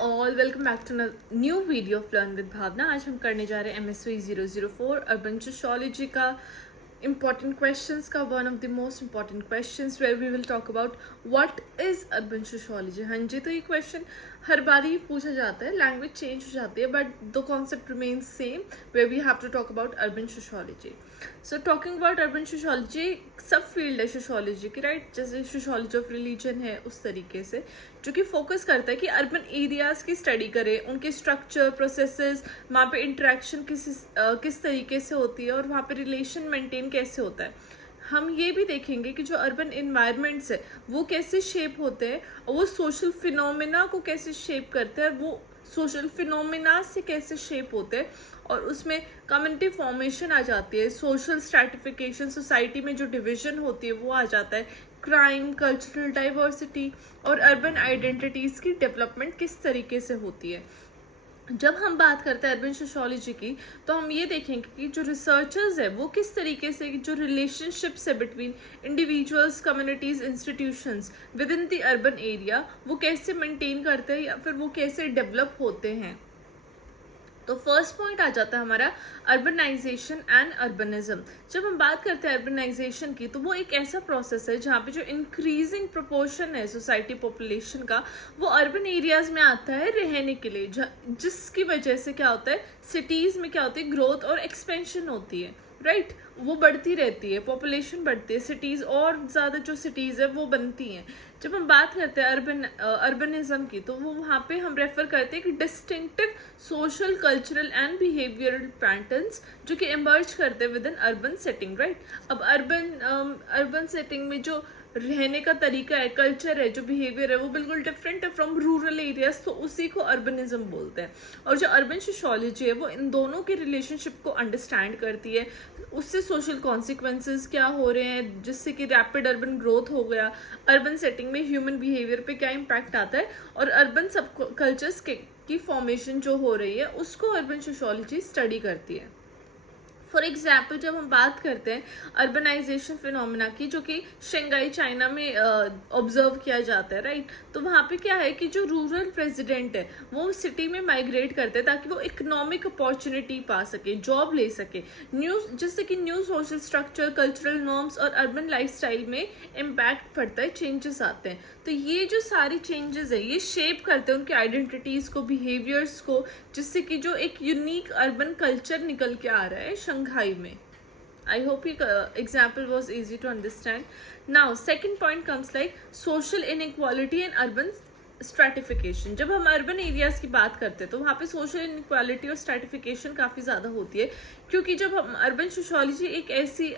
All welcome back to new video of learn with Bhavna. आज हम करने जा रहे हैं MSc 004 अर्बन सोशियोलॉजी का important questions का one of the most important questions where we will talk about what is urban sociology। हाँ जी, तो ये क्वेश्चन हर बार ही पूछा जाता है, लैंग्वेज चेंज हो जाती है but the concept remains same where we have to talk about urban sociology। So talking about urban sociology सब फील्ड है सोशियोलॉजी की, राइट? जैसे सोशियोलॉजी ऑफ रिलीजन है उस तरीके से, जो कि फोकस करता है कि अर्बन एरियाज की स्टडी करे, उनके स्ट्रक्चर प्रोसेसेस, वहाँ पे इंटरेक्शन किस तरीके से होती है और वहाँ पे रिलेशन मेंटेन कैसे होता है। हम ये भी देखेंगे कि जो अर्बन इन्वायरमेंट्स है वो कैसे शेप होते हैं और वो सोशल फिनोमिना को कैसे शेप करते हैं, वो सोशल फिनोमिना से कैसे शेप होते हैं और उसमें कम्युनिटी फॉर्मेशन आ जाती है, सोशल स्ट्रैटिफिकेशन, सोसाइटी में जो डिवीजन होती है वो आ जाता है, क्राइम, कल्चरल डाइवर्सिटी और अर्बन आइडेंटिटीज़ की डेवलपमेंट किस तरीके से होती है। जब हम बात करते हैं अर्बन सोशियोलॉजी की तो हम ये देखेंगे कि जो रिसर्चर्स है वो किस तरीके से जो रिलेशनशिप्स है between individuals, communities, institutions with in the urban area वो कैसे मेंटेन करते हैं या फिर वो कैसे डेवलप होते हैं। तो फर्स्ट पॉइंट आ जाता है हमारा अर्बनाइजेशन एंड अर्बनिज्म। जब हम बात करते हैं अर्बनाइजेशन की तो वो एक ऐसा प्रोसेस है जहाँ पे जो इंक्रीजिंग प्रोपोर्शन है सोसाइटी पॉपुलेशन का वो अर्बन एरियाज में आता है रहने के लिए, जिसकी वजह से क्या होता है, सिटीज़ में क्या होती है, ग्रोथ और एक्सपेंशन होती है, राइट? वो बढ़ती रहती है, पॉपुलेशन बढ़ती है, सिटीज़ और ज़्यादा जो सिटीज़ है वो बनती हैं। जब हम बात करते हैं अर्बनिज्म की तो वो वहाँ पे हम रेफर करते हैं कि distinctive social, cultural and behavioural patterns जो कि इमर्ज करते हैं with in urban setting, right? अब अर्बन सेटिंग में जो रहने का तरीका है, कल्चर है, जो बिहेवियर है वो बिल्कुल डिफरेंट है फ्रॉम रूरल एरियाज, तो उसी को अर्बनिज्म बोलते हैं। और जो अर्बन सोशियोलॉजी है वो इन दोनों के रिलेशनशिप को अंडरस्टैंड करती है, उससे सोशल कॉन्सिक्वेंसेस क्या हो रहे हैं जिससे कि रैपिड अर्बन ग्रोथ हो गया, अर्बन सेटिंग में ह्यूमन बिहेवियर पे क्या इम्पैक्ट आता है और अर्बन सब कल्चर्स की फॉर्मेशन जो हो रही है उसको अर्बन सोशियोलॉजी स्टडी करती है। फॉर एग्जाम्पल जब हम बात करते हैं अर्बनाइजेशन फिनोमिना की, जो कि शंघाई चाइना में ऑब्जर्व किया जाता है, राइट? तो वहाँ पे क्या है कि जो रूरल रेजिडेंट है वो सिटी में माइग्रेट करते हैं ताकि वो इकोनॉमिक अपॉर्चुनिटी पा सके, जॉब ले सके, जिससे कि new social structure, cultural norms और अर्बन लाइफस्टाइल में इम्पैक्ट पड़ता है, चेंजेस आते हैं। तो ये जो सारी चेंजेस है ये शेप करते हैं उनकी आइडेंटिटीज़ को, बिहेवियर्स को, जिससे कि जो एक यूनिक अर्बन कल्चर निकल के आ रहा है शंघाई में। आई होप ये example was easy to understand. Now second point comes like social inequality and urban stratification. जब हम अर्बन एरियाज की बात करते हैं तो वहाँ पे सोशल इनइक्वालिटी और स्ट्रैटिफिकेशन काफ़ी ज़्यादा होती है, क्योंकि जब हम अर्बन सोशियोलॉजी एक ऐसी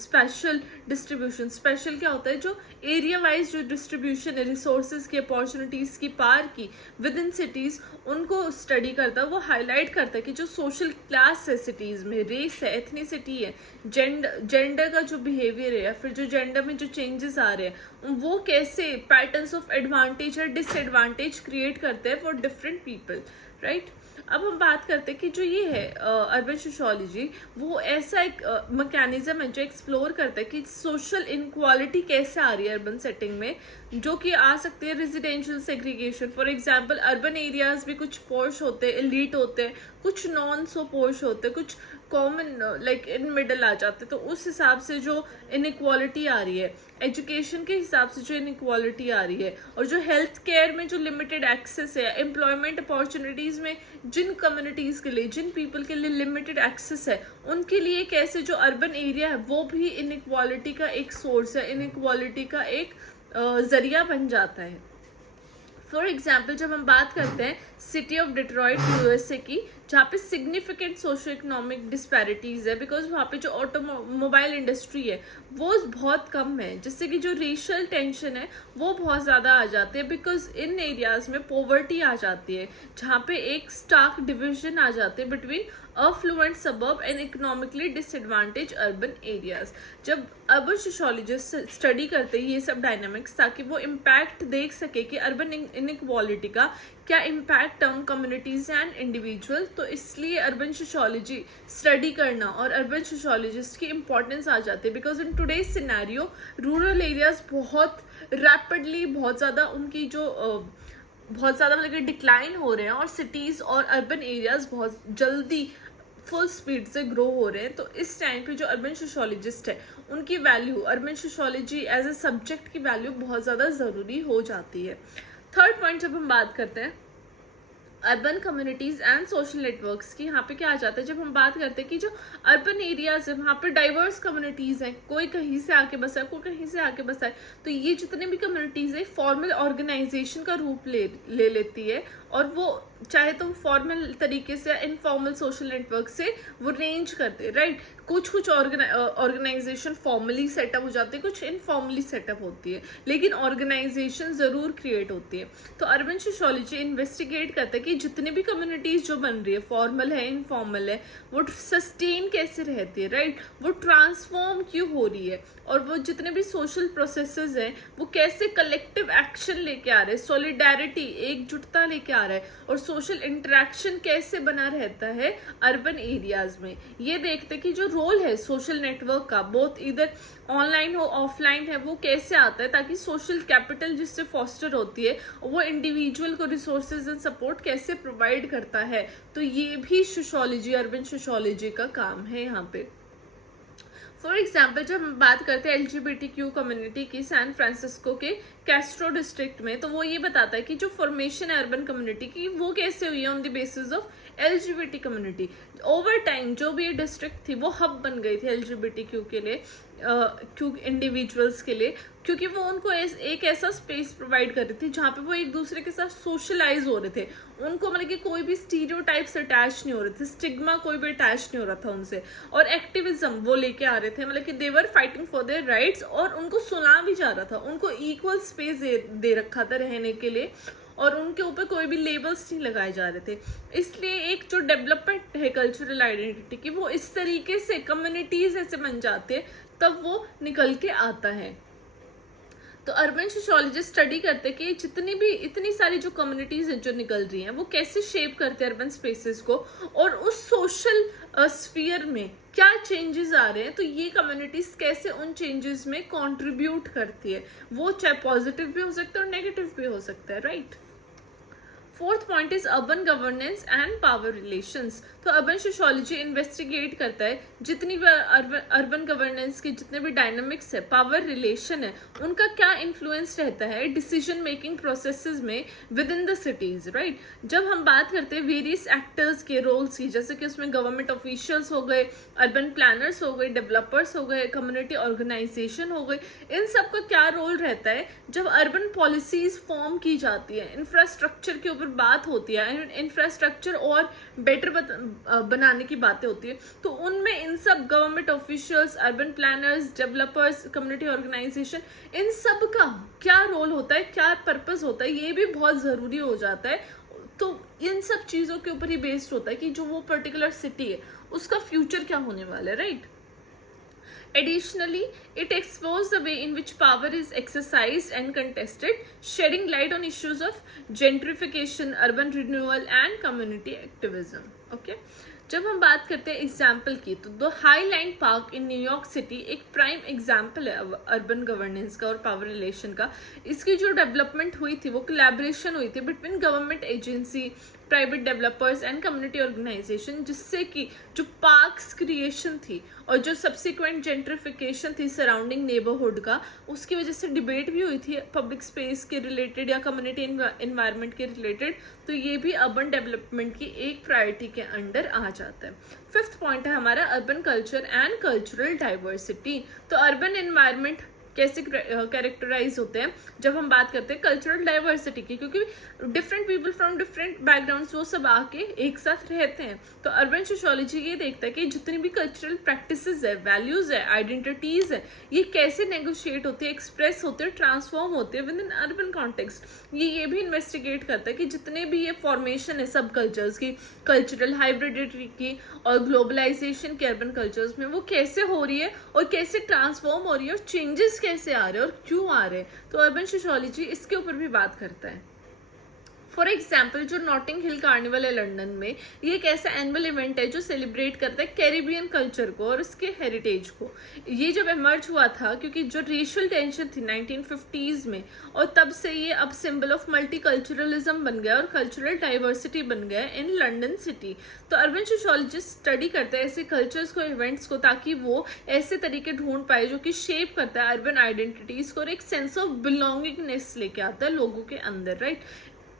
स्पेशल डिस्ट्रीब्यूशन, स्पेशल क्या होता है, जो एरिया वाइज जो डिस्ट्रीब्यूशन है रिसोर्सेज की, अपॉर्चुनिटीज़ की, पार की विद इन सिटीज़, उनको स्टडी करता है। वो हाईलाइट करता है कि जो सोशल क्लास है सिटीज़ में, रेस है, एथनिसिटी है, जेंडर का जो बिहेवियर है या फिर जो जेंडर में जो चेंजेस आ रहे हैं वो कैसे पैटर्न्स ऑफ एडवांटेज और डिसएडवांटेज क्रिएट करते हैं फॉर डिफरेंट पीपल, राइट? अब हम बात करते हैं कि जो ये है अर्बन सोशियोलॉजी वो ऐसा एक मैकेनिज्म है जो एक्सप्लोर करता है कि सोशल इनक्वालिटी कैसे आ रही है अर्बन सेटिंग में, जो कि आ सकती है residential segregation. For example urban areas भी कुछ पोर्श होते हैं, एलीट होते हैं, कुछ नॉन सो पोर्श होते हैं, कुछ कॉमन लाइक इन मिडल आ जाते हैं। तो उस हिसाब से जो इनइक्वालिटी आ रही है, एजुकेशन के हिसाब से जो इनइक्वालिटी आ रही है, और जो हेल्थ केयर में जो लिमिटेड एक्सेस है, एम्प्लॉयमेंट अपॉर्चुनिटीज़ में जिन कम्युनिटीज़ के लिए, जिन पीपल के लिए लिमिटेड एक्सेस है, उनके लिए कैसे जो अर्बन एरिया है वो भी इनइक्वालिटी का एक सोर्स है, इनइक्वालिटी का एक जरिया बन जाता है। फॉर एग्जाम्पल जब हम बात करते हैं सिटी ऑफ डिट्रॉइट USA की, जहाँ पे सिग्निफिकेंट सोशो इकोनॉमिक डिस्पैरिटीज़ है, बिकॉज वहाँ पे जो ऑटोमोबाइल इंडस्ट्री है वो बहुत कम है, जिससे कि जो रेशियल टेंशन है वो बहुत ज़्यादा आ जाती है, बिकॉज इन एरियाज़ में पॉवर्टी आ जाती है, जहाँ पे एक स्टार्क डिविजन आ जाते हैं between affluent suburb and economically disadvantage urban areas. जब अर्बन सोशियोलॉजिस्ट स्टडी करते हैं ये सब डायनामिक्स ताकि वो इम्पैक्ट देख सके कि अर्बन इनइक्वालिटी का क्या इम्पैक्ट है उन कम्युनिटीज़ एंड इंडिविजुअल, तो इसलिए अर्बन सोशियोलॉजी स्टडी करना और अर्बन सोशियोलॉजिस्ट की इम्पोर्टेंस आ जाती है, because in today's scenario rural areas बहुत रैपिडली, बहुत ज़्यादा उनकी जो बहुत ज़्यादा मतलब कि डिक्लाइन हो रहे हैं और सिटीज़ और अर्बन एरियाज बहुत जल्दी फुल स्पीड से ग्रो हो रहे हैं, तो इस टाइम पे जो अर्बन सोशोलॉजिस्ट है उनकी value, urban sociology as a subject की वैल्यू बहुत ज़्यादा ज़रूरी हो जाती है। थर्ड पॉइंट जब हम बात करते हैं urban communities and social networks की, यहाँ पे क्या आ जाता है, जब हम बात करते हैं कि जो अर्बन एरियाज है वहाँ पे डाइवर्स कम्युनिटीज़ हैं, कोई कहीं से आके बसा है, कोई कहीं से आके बसा है, तो ये जितने भी कम्युनिटीज़ है फॉर्मल ऑर्गेनाइजेशन का रूप ले लेती है, और वो चाहे तो फॉर्मल तरीके से इनफॉर्मल सोशल नेटवर्क से वो रेंज करते हैं, राइट। कुछ ऑर्गेनाइजेशन फॉर्मली सेटअप हो जाती है, कुछ इनफॉर्मली सेटअप होती है, लेकिन ऑर्गेनाइजेशन ज़रूर क्रिएट होती है। तो अर्बन सोशोलॉजी इन्वेस्टिगेट करता है कि जितनी भी कम्युनिटीज़ जो बन रही है, फॉर्मल है, इनफॉर्मल है, वो सस्टेन कैसे रहती है, राइट, वो ट्रांसफॉर्म क्यों हो रही है, और वो जितने भी सोशल प्रोसेसेस हैं वो कैसे कलेक्टिव एक्शन लेके आ रहे हैं, सॉलिडेरिटी, एकजुटता लेके आ रहा है, और सोशल इंटरेक्शन कैसे बना रहता है अर्बन एरियाज में। ये देखते कि जो रोल है सोशल नेटवर्क का, बोथ इधर ऑनलाइन हो ऑफलाइन है, वो कैसे आता है, ताकि सोशल कैपिटल जिससे फॉस्टर होती है वो इंडिविजुअल को रिसोर्सेज एंड सपोर्ट कैसे प्रोवाइड करता है। तो ये भी सोशोलॉजी, अर्बन सोशोलॉजी का काम है यहाँ पे। फॉर एग्जाम्पल जब हम बात करते हैं LGBTQ कम्युनिटी की सैन फ्रांसिस्को के कैस्ट्रो डिस्ट्रिक्ट में, तो वो ये बताता है कि जो फॉर्मेशन है अर्बन कम्युनिटी की वो कैसे हुई है on the basis of LGBT community. Over time जो भी ये डिस्ट्रिक्ट थी वो हब बन गई थी LGBTQ के लिए, इंडिविजुअल्स के लिए, क्योंकि वो उनको एक ऐसा स्पेस प्रोवाइड कर रही थी जहाँ पे वो एक दूसरे के साथ सोशलाइज हो रहे थे। उनको मतलब कि कोई भी स्टीरियोटाइप से अटैच नहीं हो रहे थे, स्टिग्मा कोई भी अटैच नहीं हो रहा था उनसे, और एक्टिविज्म वो लेके आ रहे थे, मतलब कि they were fighting for their rights, और उनको सुना भी जा रहा था, उनको इक्वल स्पेस दे रखा था रहने के लिए, और उनके ऊपर कोई भी लेबल्स नहीं लगाए जा रहे थे। इसलिए एक जो डेवलपमेंट है कल्चरल आइडेंटिटी की, वो इस तरीके से कम्युनिटीज ऐसे बन जाते हैं, तब वो निकल के आता है। तो अर्बन सोशोलॉजिस्ट स्टडी करते हैं कि जितनी भी इतनी सारी जो कम्युनिटीज हैं जो निकल रही हैं वो कैसे शेप करते हैं अर्बन स्पेसेस को, और उस सोशल स्फीयर में क्या चेंजेस आ रहे हैं, तो ये कम्युनिटीज कैसे उन चेंजेस में कंट्रीब्यूट करती है। वो चाहे पॉजिटिव भी हो सकता है और नेगेटिव भी हो सकता है, right. Fourth point is urban governance and power relations. तो अर्बन सोशोलॉजी इन्वेस्टिगेट करता है जितनी भी अर्बन गवर्नेंस के जितने भी डायनामिक्स है, पावर रिलेशन है, उनका क्या इन्फ्लुएंस रहता है डिसीजन मेकिंग प्रोसेसेस में with in the cities, right. जब हम बात करते हैं वेरियस एक्टर्स के रोल्स की, जैसे कि उसमें गवर्नमेंट ऑफिशियल्स हो गए, अर्बन प्लानर्स हो गए, डेवलपर्स हो गए, कम्युनिटी ऑर्गेनाइजेशन हो गए, इन सब का क्या रोल रहता है जब अर्बन पॉलिसीज फॉर्म की जाती है, इंफ्रास्ट्रक्चर के ऊपर बात होती है, इंफ्रास्ट्रक्चर और बेटर बनाने की बातें होती है, तो उनमें इन सब government officials, urban planners, developers, community organization, इन सब का क्या रोल होता है, क्या पर्पस होता है, ये भी बहुत ज़रूरी हो जाता है। तो इन सब चीज़ों के ऊपर ही बेस्ड होता है कि जो वो पर्टिकुलर सिटी है उसका फ्यूचर क्या होने वाला है, right. Additionally, it explores the way in which power is exercised and contested, shedding light on issues of gentrification, urban renewal, and community activism. Okay. जब हम बात करते हैं एग्जाम्पल की, तो the highland park in New York city एक prime example है urban governance का और पावर रिलेशन का। इसकी जो डेवलपमेंट हुई थी वो कोलैबोरेशन हुई थी between government agency, private developers and community organisation, जिससे कि जो पार्क्स क्रिएशन थी और जो सब्सिक्वेंट जेंट्रिफिकेशन थी सराउंडिंग नेबरहुड का, उसकी वजह से डिबेट भी हुई थी पब्लिक स्पेस के रिलेटेड या कम्युनिटी इन्वायरमेंट के रिलेटेड। तो ये भी अर्बन डेवलपमेंट की एक प्रायोरिटी के अंडर आ जाता है। फिफ्थ पॉइंट है हमारा urban culture and cultural diversity. तो अर्बन एनवायरनमेंट कैसे कैरेक्टराइज होते हैं जब हम बात करते हैं कल्चरल डाइवर्सिटी की, क्योंकि different people from different backgrounds वो सब आके एक साथ रहते हैं। तो अर्बन सोशोलॉजी ये देखता है कि जितनी भी कल्चरल प्रैक्टिसेस है, वैल्यूज है, आइडेंटिटीज है, ये कैसे नेगोशिएट होते हैं, एक्सप्रेस होते हैं, ट्रांसफॉर्म होते हैं विद इन अर्बन कॉन्टेक्स्ट। ये भी इन्वेस्टिगेट करता है कि जितने भी ये फॉर्मेशन है सब कल्चर्स की, कल्चरल हाइब्रिडिटी की और ग्लोबलाइजेशन के अर्बन कल्चर्स में, वो कैसे हो रही है और कैसे ट्रांसफॉर्म हो रही है और चेंजेस कैसे आ रहे हैं और क्यों आ रहे हैं। तो अर्बन सोशोलॉजी इसके ऊपर भी बात करता है। फॉर एग्जाम्पल जो नॉटिंग हिल कार्निवल है लंदन में, ये एक ऐसा एनुअल इवेंट है जो सेलिब्रेट करता है कैरिबियन कल्चर को और उसके हेरिटेज को। ये जब इमर्ज हुआ था क्योंकि जो रेशियल टेंशन थी 1950s में, और तब से ये अब सिंबल ऑफ मल्टीकल्चरलिज्म बन गया और कल्चरल डाइवर्सिटी बन गया इन लंदन सिटी। तो अर्बन सोशियोलॉजिस्ट स्टडी करते हैं ऐसे कल्चर्स को, इवेंट्स को, ताकि वो ऐसे तरीके ढूंढ पाए जो कि शेप करता है अर्बन आइडेंटिटीज को और एक सेंस ऑफ बिलोंगिंगनेस लेके आता है लोगों के अंदर, राइट।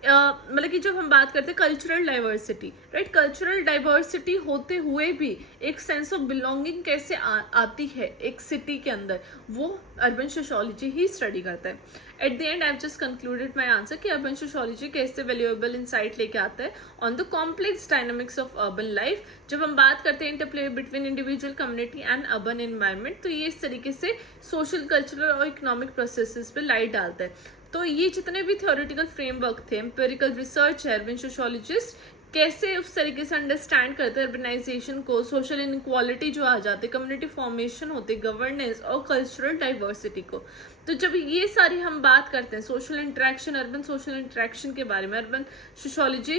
मतलब कि जब हम बात करते हैं cultural diversity, right, cultural diversity होते हुए भी एक सेंस ऑफ बिलोंगिंग कैसे आती है एक सिटी के अंदर, वो अर्बन सोशियोलॉजी ही स्टडी करता है। At the and I have just concluded my answer कि अर्बन सोशियोलॉजी कैसे वैल्यूएबल इंसाइट लेके आता है on the complex dynamics of urban life. जब हम बात करते हैं interplay between individual, community and urban environment, तो ये इस तरीके से सोशल, कल्चरल और इकोनॉमिक प्रोसेसेस पे लाइट डालता है। तो ये जितने भी थ्योरेटिकल फ्रेमवर्क थे, एम्पेरिकल रिसर्च है, अर्बन सोशियोलॉजिस्ट कैसे उस तरीके से अंडरस्टैंड करते हैं अर्बनाइजेशन को, सोशल इनइक्वालिटी जो आ जाते, कम्युनिटी फॉर्मेशन होते, गवर्नेंस और कल्चरल डाइवर्सिटी को। तो जब ये सारी हम बात करते हैं social interaction, urban social interaction के बारे में, अर्बन सोशियोलॉजी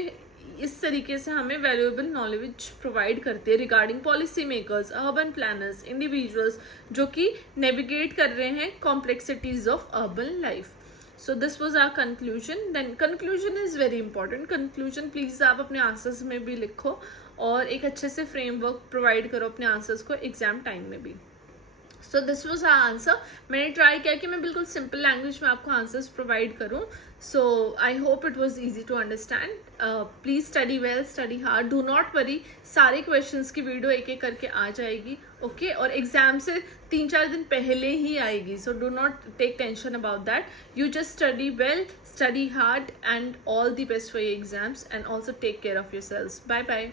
इस तरीके से हमें वैल्यूएबल नॉलेज प्रोवाइड करती है regarding policy makers, urban planners, individuals जो कि नेविगेट कर रहे हैं complexities of urban life. So this was our conclusion. Then conclusion is very important. Conclusion please आप अपने आंसर्स में भी लिखो और एक अच्छे से फ्रेमवर्क प्रोवाइड करो अपने आंसर्स को एग्जाम टाइम में भी। So this was our answer. मैंने ट्राई किया कि मैं बिल्कुल सिंपल लैंग्वेज में आपको आंसर्स प्रोवाइड करूँ। So I hope it was easy to understand. Please study well, study hard, do not worry, सारे क्वेश्चंस की वीडियो एक एक करके आ जाएगी, ओके और एग्जाम से 3-4 दिन पहले ही आएगी। So do not take tension about that, you just study well, study hard and all the best for your exams and also take care of yourselves. Bye bye.